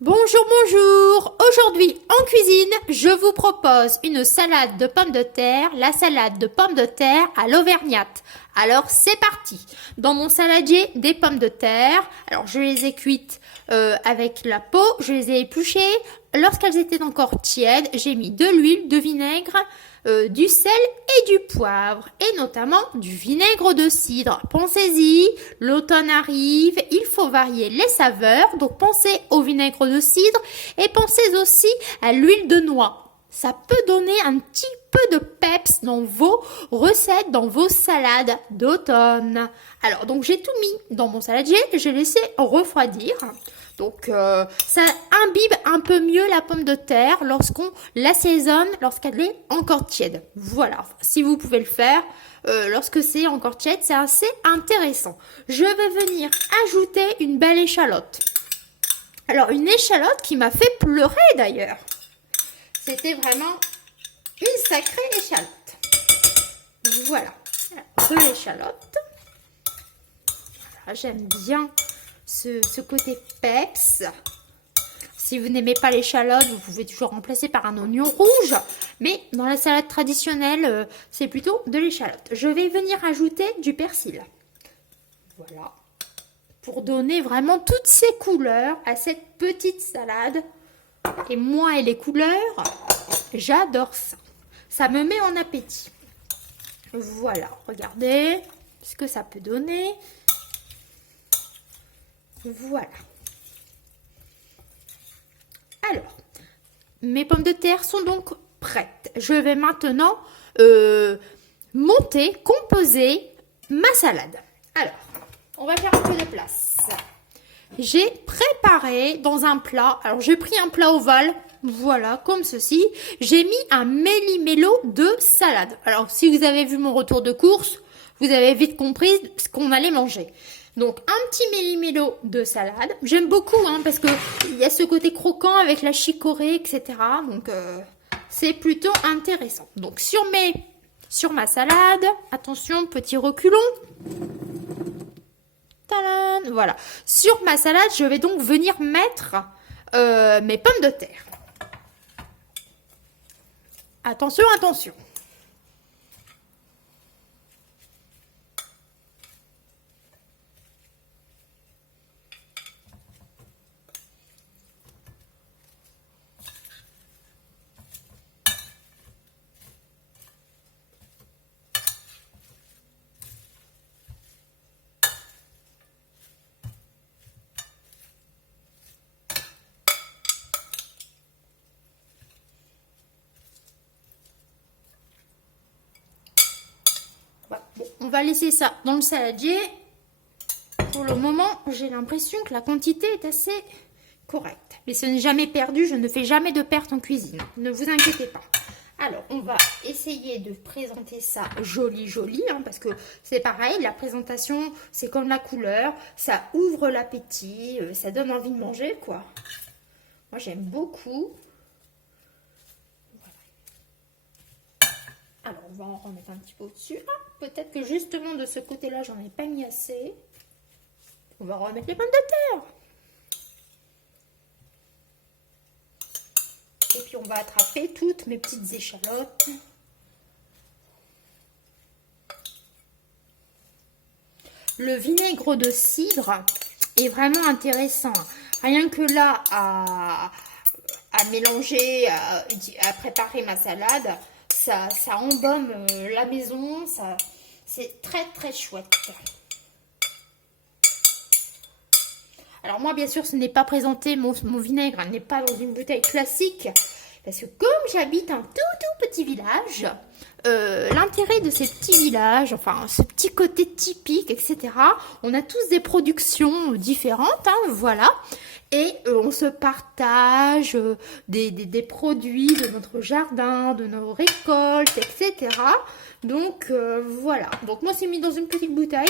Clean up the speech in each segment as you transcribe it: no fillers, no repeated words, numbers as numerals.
Bonjour, bonjour! Aujourd'hui en cuisine, je vous propose une salade de pommes de terre, la salade de pommes de terre à l'auvergnate. Alors c'est parti! Dans mon saladier, des pommes de terre. Alors je les ai cuites avec la peau, je les ai épluchées. Lorsqu'elles étaient encore tièdes, j'ai mis de l'huile, de vinaigre, du sel et du poivre, et notamment du vinaigre de cidre. Pensez-y, l'automne arrive, il faut varier les saveurs, donc pensez au vinaigre de cidre et pensez aussi à l'huile de noix. Ça peut donner un petit peu de peps dans vos recettes, dans vos salades d'automne. Alors, donc j'ai tout mis dans mon saladier, j'ai laissé refroidir. Donc, ça imbibe un peu mieux la pomme de terre lorsqu'on l'assaisonne, lorsqu'elle est encore tiède. Voilà, si vous pouvez le faire, lorsque c'est encore tiède, c'est assez intéressant. Je vais venir ajouter une belle échalote. Alors, une échalote qui m'a fait pleurer d'ailleurs. C'était vraiment une sacrée échalote. Voilà, de l'échalote. Voilà, j'aime bien ce côté peps. Si vous n'aimez pas l'échalote, vous pouvez toujours remplacer par un oignon rouge. Mais dans la salade traditionnelle, c'est plutôt de l'échalote. Je vais venir ajouter du persil. Voilà. Pour donner vraiment toutes ces couleurs à cette petite salade. Et moi et les couleurs, j'adore ça. Ça me met en appétit. Voilà, regardez ce que ça peut donner. Voilà. Alors, mes pommes de terre sont donc prêtes. Je vais maintenant monter, composer ma salade. Alors, on va faire un peu de place. J'ai préparé dans un plat, alors j'ai pris un plat ovale, voilà, comme ceci. J'ai mis un méli-mélo de salade. Alors, si vous avez vu mon retour de course, vous avez vite compris ce qu'on allait manger. Donc, un petit méli-mélo de salade. J'aime beaucoup, parce qu'il y a ce côté croquant avec la chicorée, etc. Donc, c'est plutôt intéressant. Donc, sur ma salade, attention, petit reculon. Tadam, voilà. Sur ma salade, je vais donc venir mettre mes pommes de terre. Attention, attention. Bon, on va laisser ça dans le saladier. Pour le moment, j'ai l'impression que la quantité est assez correcte. Mais ce n'est jamais perdu, je ne fais jamais de perte en cuisine. Ne vous inquiétez pas. Alors, on va essayer de présenter ça joli, parce que c'est pareil, la présentation, c'est comme la couleur, ça ouvre l'appétit, ça donne envie de manger, quoi. Moi, j'aime beaucoup. Alors, on va en remettre un petit peu au-dessus. Peut-être que justement, de ce côté-là, j'en ai pas mis assez. On va remettre les pommes de terre. Et puis, on va attraper toutes mes petites échalotes. Le vinaigre de cidre est vraiment intéressant. Rien que là, à mélanger, à préparer ma salade, ça embaume la maison. C'est très, très chouette. Alors moi, bien sûr, ce n'est pas présenté, mon vinaigre n'est pas dans une bouteille classique. Parce que comme j'habite un tout petit village, l'intérêt de ces petits villages, enfin ce petit côté typique, etc., on a tous des productions différentes, voilà. Et on se partage des produits de notre jardin, de nos récoltes, etc. Donc voilà. Donc moi, c'est mis dans une petite bouteille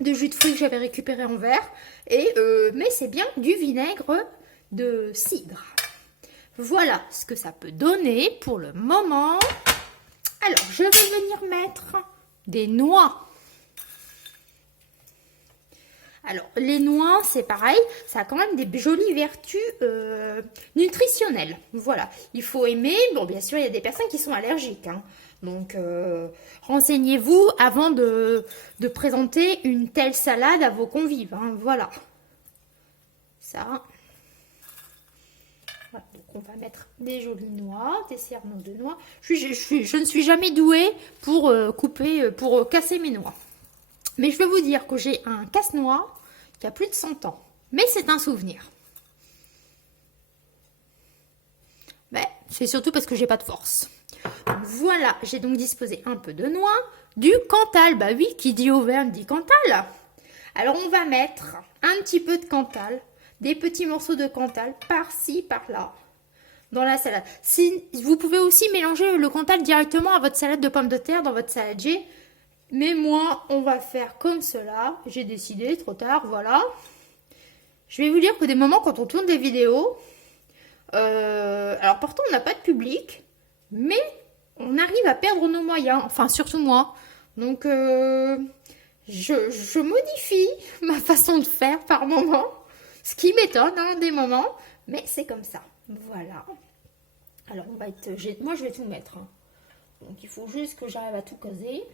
de jus de fruits que j'avais récupéré en verre. Mais c'est bien du vinaigre de cidre. Voilà ce que ça peut donner pour le moment. Alors, je vais venir mettre des noix. Alors, les noix, c'est pareil, ça a quand même des jolies vertus nutritionnelles. Voilà, il faut aimer. Bon, bien sûr, il y a des personnes qui sont allergiques, hein. Donc, renseignez-vous avant de présenter une telle salade à vos convives, hein. Voilà. Ça. Voilà, donc on va mettre des jolies noix, des cerneaux de noix. Je ne suis jamais douée pour pour casser mes noix. Mais je vais vous dire que j'ai un casse-noix qui a plus de 100 ans. Mais c'est un souvenir. Mais c'est surtout parce que j'ai pas de force. Voilà, j'ai donc disposé un peu de noix, du Cantal. Bah oui, qui dit Auvergne dit Cantal. Alors on va mettre un petit peu de Cantal, des petits morceaux de Cantal par-ci, par-là, dans la salade. Vous pouvez aussi mélanger le Cantal directement à votre salade de pommes de terre dans votre saladier. Mais moi, on va faire comme cela. J'ai décidé, trop tard, voilà. Je vais vous dire que des moments, quand on tourne des vidéos, alors pourtant, on n'a pas de public, mais on arrive à perdre nos moyens. Enfin, surtout moi. Donc, je modifie ma façon de faire par moment. Ce qui m'étonne, hein, des moments. Mais c'est comme ça. Voilà. Alors, on va être... Moi, je vais tout mettre, hein. Donc, il faut juste que j'arrive à tout caser.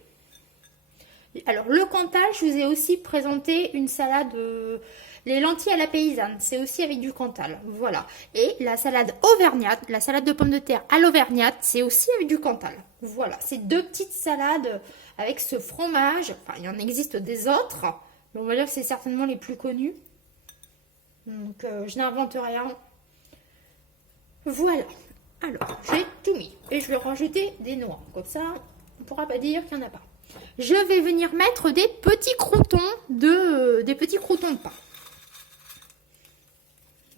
Alors, le Cantal, je vous ai aussi présenté une salade, les lentilles à la paysanne. C'est aussi avec du Cantal, voilà. Et la salade auvergnate, la salade de pommes de terre à l'auvergnate, c'est aussi avec du Cantal. Voilà, c'est deux petites salades avec ce fromage. Enfin, il y en existe des autres, mais on va dire que c'est certainement les plus connus. Donc, je n'invente rien. Voilà. Alors, j'ai tout mis. Et je vais rajouter des noix. Comme ça, on ne pourra pas dire qu'il n'y en a pas. Je vais venir mettre des petits croûtons de pain.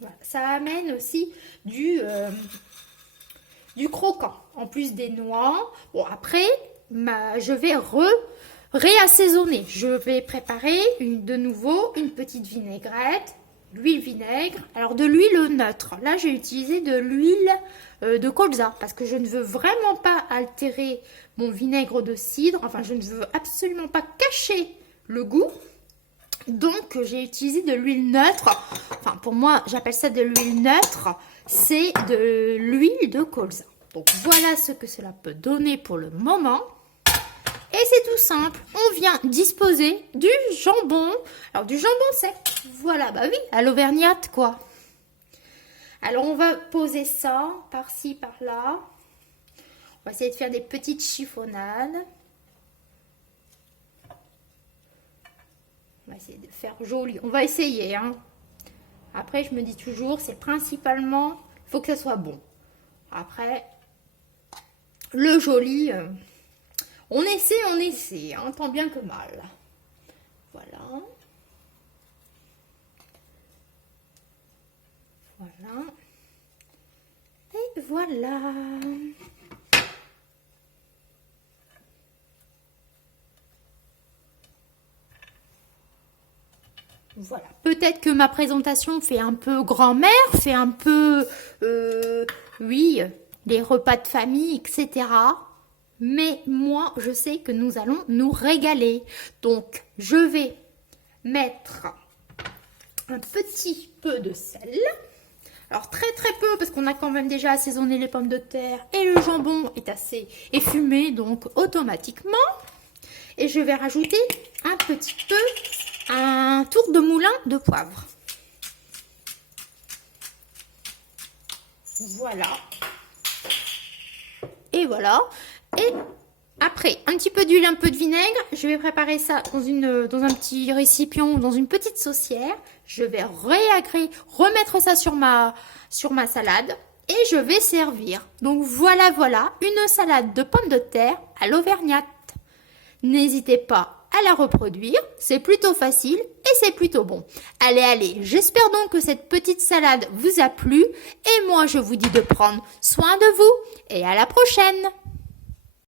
Voilà, ça amène aussi du croquant, en plus des noix. Bon, après, je vais réassaisonner. Je vais préparer de nouveau une petite vinaigrette, l'huile vinaigre. Alors, de l'huile neutre. Là, j'ai utilisé de l'huile de colza parce que je ne veux vraiment pas altérer mon vinaigre de cidre. Enfin, je ne veux absolument pas cacher le goût. Donc, j'ai utilisé de l'huile neutre. Enfin, pour moi, j'appelle ça de l'huile neutre. C'est de l'huile de colza. Donc, voilà ce que cela peut donner pour le moment. Et c'est tout simple. On vient disposer du jambon. Alors, du jambon sec. Voilà, bah oui, à l'auvergnate, quoi. Alors, on va poser ça par-ci, par-là. On va essayer de faire des petites chiffonnades. On va essayer de faire joli. On va essayer, hein. Après, je me dis toujours, c'est principalement, il faut que ça soit bon. Après, le joli, on essaie, hein, tant bien que mal. Voilà. Voilà. Et voilà. Voilà. Peut-être que ma présentation fait un peu grand-mère, fait un peu, oui, les repas de famille, etc. Mais moi, je sais que nous allons nous régaler. Donc, je vais mettre un petit peu de sel. Alors, très très peu, parce qu'on a quand même déjà assaisonné les pommes de terre. Et le jambon est assez effumé, donc automatiquement. Et je vais rajouter un petit peu, un tour de moulin de poivre. Voilà. Et voilà. Et après, un petit peu d'huile, un peu de vinaigre. Je vais préparer ça dans un petit récipient ou dans une petite saucière. Je vais remettre ça sur ma salade et je vais servir. Donc voilà, une salade de pommes de terre à l'auvergnate. N'hésitez pas à la reproduire, c'est plutôt facile et c'est plutôt bon. Allez, j'espère donc que cette petite salade vous a plu et moi je vous dis de prendre soin de vous et à la prochaine.